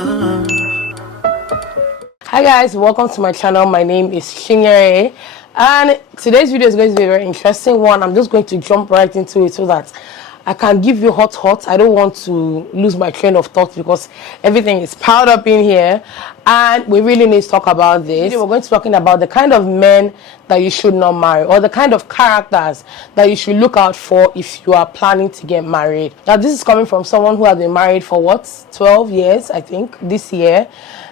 Hi guys, welcome to my channel. My name is Chinyere, and today's video is going to be a very interesting one. I'm just going to jump right into it so that I can give you hot. I don't want to lose my train of thought because everything is piled up in here, and we really need to talk about this. We're going to be talking about the kind of men that you should not marry, or the kind of characters that you should look out for if you are planning to get married. Now, this is coming from someone who has been married for 12 years, I think, this year.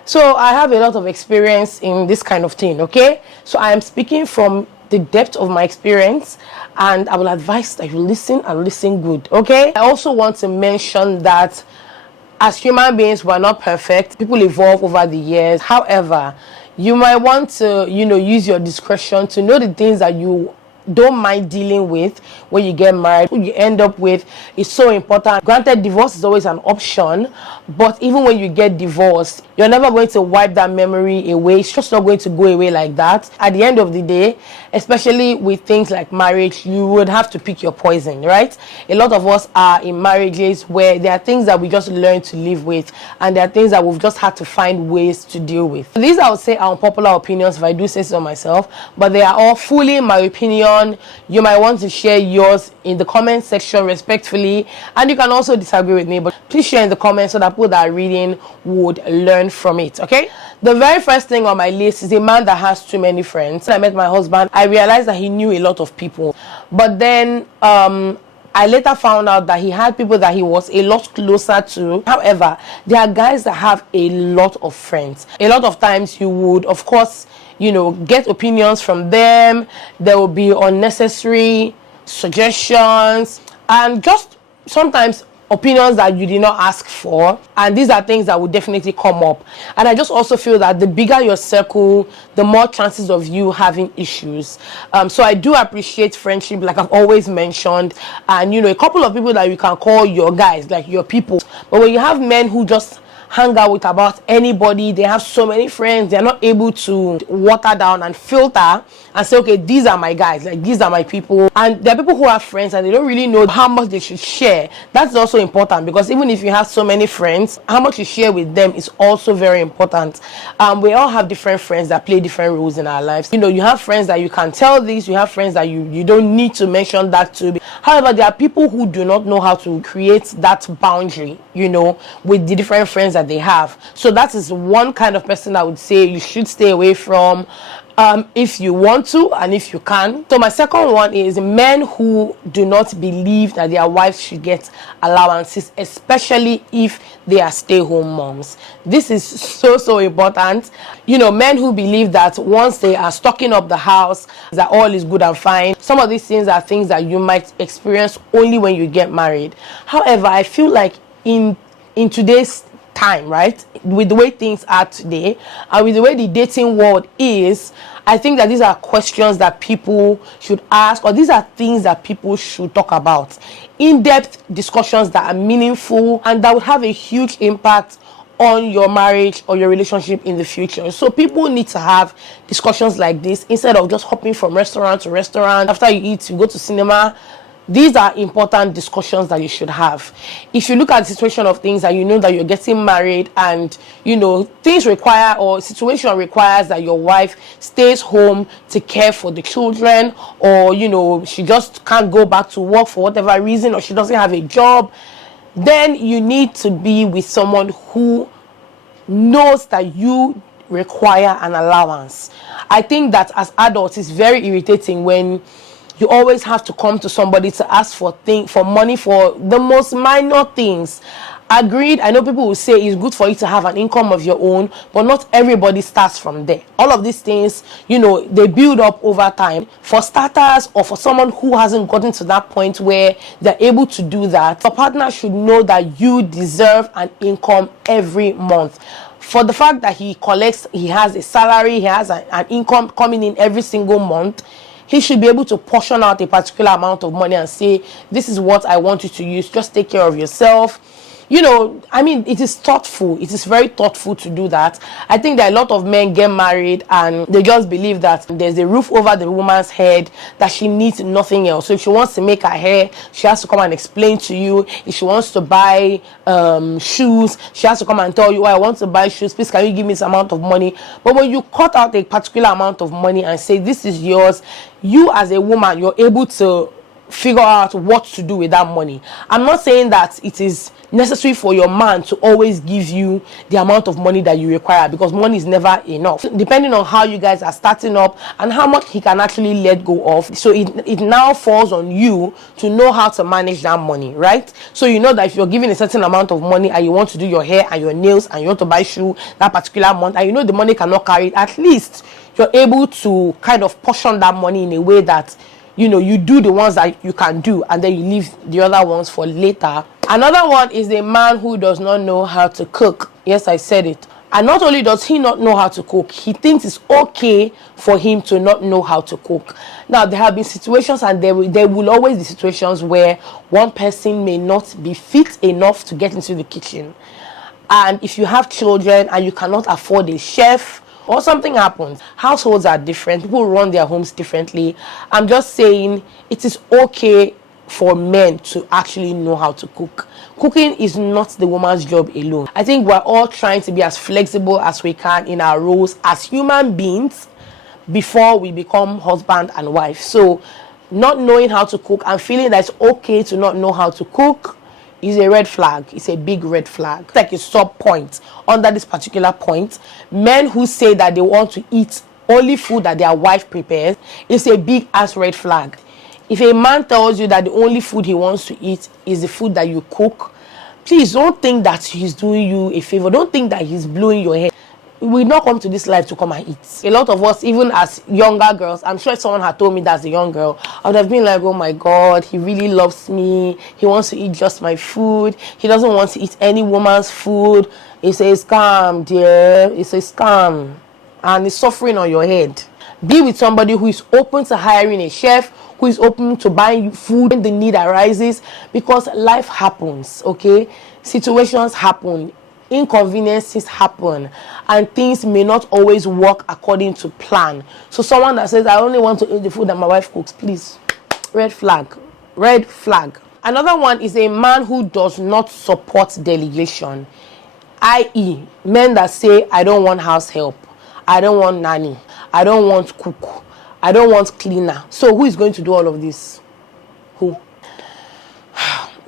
So I have a lot of experience in this kind of thing, okay? So I am speaking from the depth of my experience, and I will advise that you listen and listen good, okay? I also want to mention that as human beings, we're not perfect. People evolve over the years. However, you might want to, use your discretion to know the things that you don't mind dealing with when you get married. Who you end up with is so important. Granted, divorce is always an option, but even when you get divorced, you're never going to wipe that memory away. It's just not going to go away like that. At the end of the day, especially with things like marriage, you would have to pick your poison, right? A lot of us are in marriages where there are things that we just learn to live with, and there are things that we've just had to find ways to deal with. These, I would say, are unpopular opinions, if I do say so myself, but they are all fully my opinion. You might want to share yours in the comment section respectfully, and you can also disagree with me, but please share in the comments so that people that are reading would learn from it, okay? The very first thing on my list is a man that has too many friends. When I met my husband, I realized that he knew a lot of people, but then I later found out that he had people that he was a lot closer to. However, there are guys that have a lot of friends. A lot of times you would, of course, get opinions from them. There will be unnecessary suggestions and just sometimes opinions that you did not ask for, and these are things that will definitely come up. And I just also feel that the bigger your circle, the more chances of you having issues. So I do appreciate friendship, like I've always mentioned, and a couple of people that you can call your guys, like your people. But when you have men who just hang out with about anybody, they have so many friends, they're not able to water down and filter and say, okay, these are my guys, like these are my people. And there are people who have friends and they don't really know how much they should share. That's also important, because even if you have so many friends, how much you share with them is also very important. We all have different friends that play different roles in our lives. You have friends that you can tell this, you have friends that you don't need to mention that to. However, there are people who do not know how to create that boundary, with the different friends that they have. So that is one kind of person I would say you should stay away from, if you want to and if you can. So my second one is men who do not believe that their wives should get allowances, especially if they are stay-home moms. This is so important. Men who believe that once they are stocking up the house, that all is good and fine. Some of these things are things that you might experience only when you get married. However, I feel like in today's time, right, with the way things are today and with the way the dating world is, I think that these are questions that people should ask, or these are things that people should talk about. In-depth discussions that are meaningful and that will have a huge impact on your marriage or your relationship in the future. So people need to have discussions like this instead of just hopping from restaurant to restaurant. After you eat, you go to cinema. These are important discussions that you should have. If you look at the situation of things and you know that you're getting married and, things require, or situation requires that your wife stays home to care for the children, or, she just can't go back to work for whatever reason, or she doesn't have a job, then you need to be with someone who knows that you require an allowance. I think that as adults, it's very irritating when you always have to come to somebody to ask for money for the most minor things. Agreed, I know people will say it's good for you to have an income of your own, but not everybody starts from there. All of these things, they build up over time. For starters, or for someone who hasn't gotten to that point where they're able to do that, your partner should know that you deserve an income every month. For the fact that he has a salary, he has an income coming in every single month, he should be able to portion out a particular amount of money and say, this is what I want you to use. Just take care of yourself. you know, I mean, it is thoughtful. It is very thoughtful to do that. I think that a lot of men get married and they just believe that there's a roof over the woman's head, that she needs nothing else. So if she wants to make her hair, she has to come and explain to you. If she wants to buy shoes, she has to come and tell you, oh, I want to buy shoes, please can you give me this amount of money? But when you cut out a particular amount of money and say this is yours, you as a woman, you're able to figure out what to do with that money. I'm not saying that it is necessary for your man to always give you the amount of money that you require, because money is never enough, depending on how you guys are starting up and how much he can actually let go of. So it now falls on you to know how to manage that money, right? So you know that if you're giving a certain amount of money and you want to do your hair and your nails and you want to buy shoe that particular month, and you know the money cannot carry it, at least you're able to kind of portion that money in a way that, you know, you do the ones that you can do and then you leave the other ones for later. Another one is a man who does not know how to cook. Yes, I said it. And not only does he not know how to cook, he thinks it's okay for him to not know how to cook. Now, there have been situations, and there will always be situations where one person may not be fit enough to get into the kitchen. And if you have children and you cannot afford a chef, or something happens, households are different, people run their homes differently. I'm just saying it is okay for men to actually know how to cook. Cooking is not the woman's job alone. I think we're all trying to be as flexible as we can in our roles as human beings before we become husband and wife. So not knowing how to cook and feeling that it's okay to not know how to cook is a red flag. It's a big red flag. It's like a sub point under this particular point. Men who say that they want to eat only food that their wife prepares is a big ass red flag. If a man tells you that the only food he wants to eat is the food that you cook, please don't think that he's doing you a favor. Don't think that he's blowing your head. We not come to this life to come and eat. A lot of us, even as younger girls, I'm sure if someone had told me that as a young girl, I would have been like, oh my God, he really loves me. He wants to eat just my food. He doesn't want to eat any woman's food. It's a scam, dear. It's a scam. And it's suffering on your head. Be with somebody who is open to hiring a chef, who is open to buying food when the need arises, because life happens, okay? Situations happen. Inconveniences happen, and things may not always work according to plan. So someone that says, I only want to eat the food that my wife cooks, please, red flag. Red flag. Another one is a man who does not support delegation, i.e. men that say, I don't want house help, I don't want nanny, I don't want cook, I don't want cleaner. So who is going to do all of this? Who?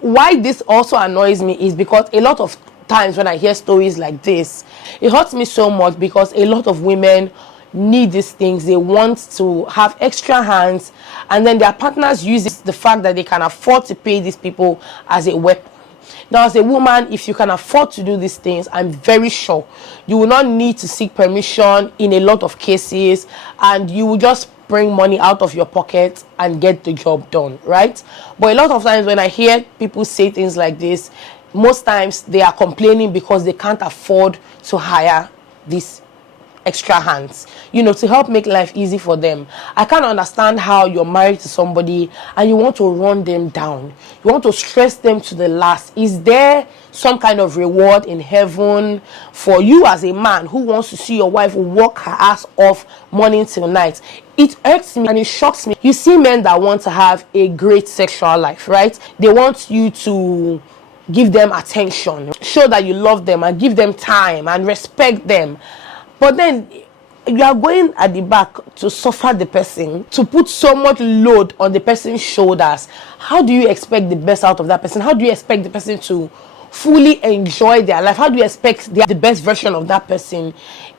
Why this also annoys me is because a lot of times when I hear stories like this, it hurts me so much, because a lot of women need these things. They want to have extra hands, and then their partners use the fact that they can afford to pay these people as a weapon. Now, as a woman, if you can afford to do these things, I'm very sure you will not need to seek permission in a lot of cases, and you will just bring money out of your pocket and get the job done, right? But a lot of times when I hear people say things like this, most times they are complaining because they can't afford to hire these extra hands, you know, to help make life easy for them. I can't understand how you're married to somebody and you want to run them down. You want to stress them to the last. Is there some kind of reward in heaven for you as a man who wants to see your wife work her ass off morning till night? It irks me and it shocks me. You see men that want to have a great sexual life, right? They want you to give them attention, show that you love them, and give them time and respect them. But then you are going at the back to suffer the person, to put so much load on the person's shoulders. How do you expect the best out of that person? How do you expect the person to fully enjoy their life? How do you expect the best version of that person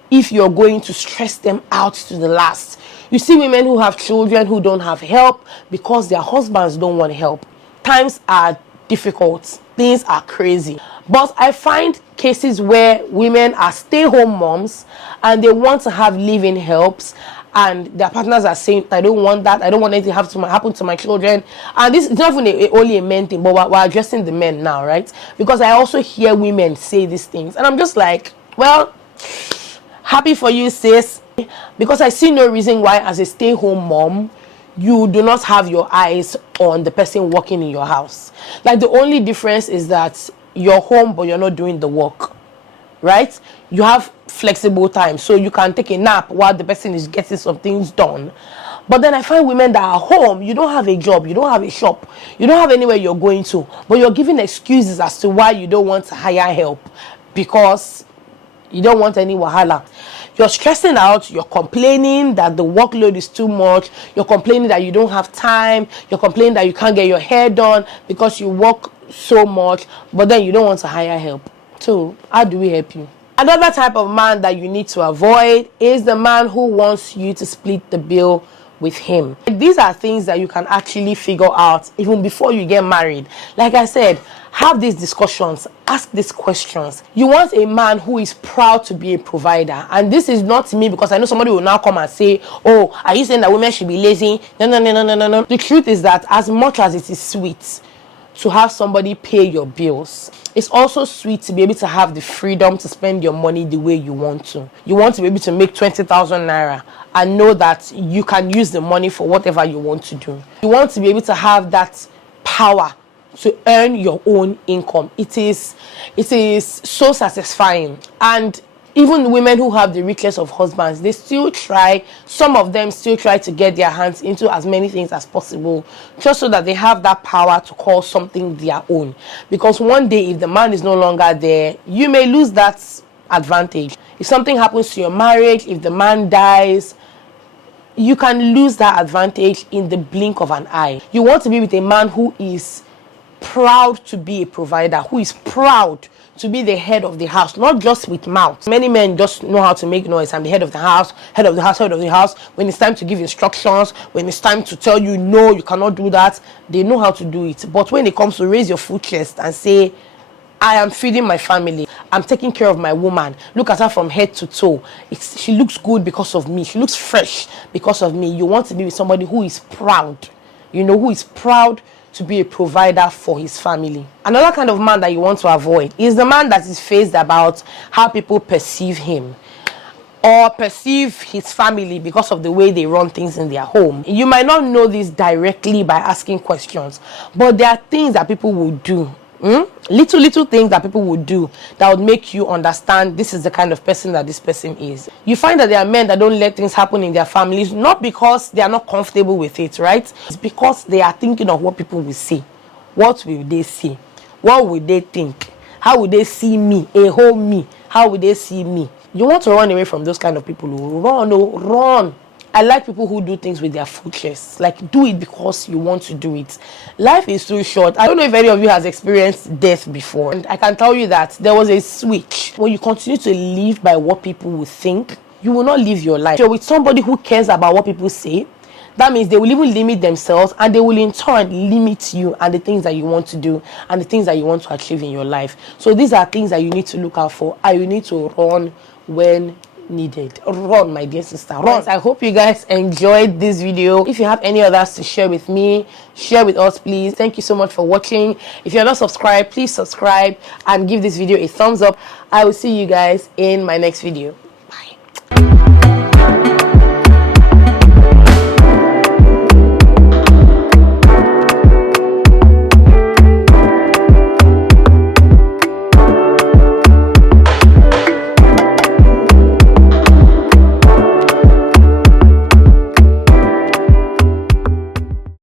if you're going to stress them out to the last? You see women who have children who don't have help because their husbands don't want help. Times are difficult. Things are crazy. But I find cases where women are stay-home moms and they want to have live-in helps, and their partners are saying, I don't want that, I don't want anything to happen to my children. And this is not even only a men thing, but we're addressing the men now, right? Because I also hear women say these things, and I'm just like, well, happy for you, sis, because I see no reason why, as a stay-home mom, you do not have your eyes on the person working in your house. Like, the only difference is that you're home but you're not doing the work, right? You have flexible time, so you can take a nap while the person is getting some things done. But then I find women that are home, you don't have a job, you don't have a shop, you don't have anywhere you're going to, but you're giving excuses as to why you don't want to hire help, because you don't want any wahala. You're stressing out, you're complaining that the workload is too much, you're complaining that you don't have time, you're complaining that you can't get your hair done because you work so much, but then you don't want to hire help. So how do we help you? Another type of man that you need to avoid is the man who wants you to split the bill with him. These are things that you can actually figure out even before you get married. Like I said, have these discussions, ask these questions. You want a man who is proud to be a provider. And this is not me, because I know somebody will now come and say, oh, are you saying that women should be lazy? No. The truth is that as much as it is sweet to have somebody pay your bills, it's also sweet to be able to have the freedom to spend your money the way you want to. You want to be able to make 20,000 naira and know that you can use the money for whatever you want to do. You want to be able to have that power to earn your own income. It is so satisfying. And even women who have the richest of husbands, they still try, some of them still try to get their hands into as many things as possible, just so that they have that power to call something their own. Because one day, if the man is no longer there, you may lose that advantage. If something happens to your marriage, if the man dies, you can lose that advantage in the blink of an eye. You want to be with a man who is proud to be a provider, who is proud to be the head of the house, not just with mouth. Many men just know how to make noise. I'm the head of the house, head of the house, head of the house. When it's time to give instructions, when it's time to tell you, no, you cannot do that, they know how to do it. But when it comes to raise your full chest and say, I am feeding my family, I'm taking care of my woman, look at her from head to toe, she looks good because of me, she looks fresh because of me. You want to be with somebody who is proud, who is proud to be a provider for his family. Another kind of man that you want to avoid is the man that is phased about how people perceive him or perceive his family because of the way they run things in their home. You might not know this directly by asking questions, but there are things that people will do. Little things that people would do that would make you understand this is the kind of person that this person is. You find that there are men that don't let things happen in their families, not because they are not comfortable with it, right? It's because they are thinking of what people will say. What will they see? What will they think? How will they see me? A whole me. How will they see me? You want to run away from those kind of people. Run. I like people who do things with their full chest. Like, do it because you want to do it. Life is too short. I don't know if any of you has experienced death before. And I can tell you that there was a switch. When you continue to live by what people will think, you will not live your life. If you're with somebody who cares about what people say, that means they will even limit themselves, and they will in turn limit you and the things that you want to do and the things that you want to achieve in your life. So these are things that you need to look out for, and you need to run when needed. Run, my dear sister, run. I hope you guys enjoyed this video. If you have any others to share with me, share with us, please. Thank you so much for watching. If you're not subscribed, please subscribe and give this video a thumbs up. I will see you guys in my next video.